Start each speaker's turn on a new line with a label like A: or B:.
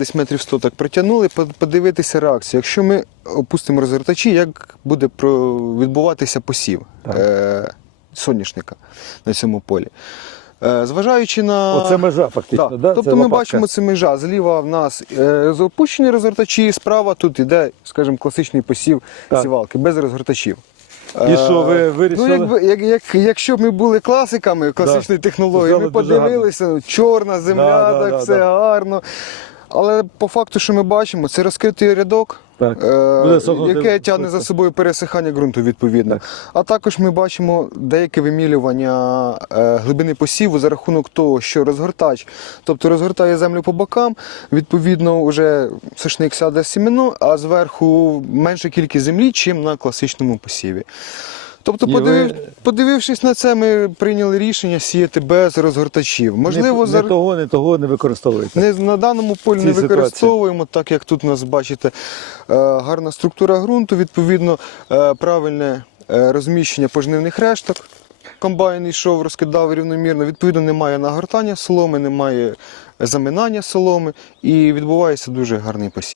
A: Десь метрів 100 так притягнули, подивитися реакцію. Якщо ми опустимо розгортачі, як буде відбуватися посів е- соняшника на цьому полі. Е, зважаючи на
B: Оце межа фактично,
A: Да.
B: да?
A: Тобто
B: Це
A: ми
B: лопатка.
A: бачимо це межа. Зліва в нас е, опущені розгортачі, справа тут іде, скажімо, класичний посів
B: Так.
A: сівалки без розгортачів.
B: І що, ви
A: Е,
B: вирішили?
A: Ну, якби, як, як, якщо б ми були класиками класичної технології, ми подивилися, ну, чорна земля,
B: Да, да,
A: так
B: да,
A: все
B: да.
A: гарно. Але по факту, що ми бачимо, це розкритий рядок,
B: Так.
A: е, яке тягне за собою пересихання ґрунту відповідно.
B: Так.
A: А також ми бачимо деяке вимілювання е, глибини посіву за рахунок того, що розгортач, тобто розгортає землю по бокам, відповідно, вже сушник сяде сімено, а зверху менша кількість землі, чим на класичному посіві. Тобто,
B: І
A: подивив,
B: ви-
A: подивившись на це, ми прийняли рішення сіяти без розгортачів. Можливо,
B: не,
A: за...
B: не того, не того не використовуєте.
A: Не, на даному полі
B: цій
A: не
B: ситуації.
A: використовуємо, так як тут у нас бачите е, гарна структура ґрунту, відповідно е, правильне е, розміщення пожнивних решток. Комбайн йшов, розкидав рівномірно. Відповідно, немає нагортання соломи, немає заминання соломи і відбувається дуже гарний посів.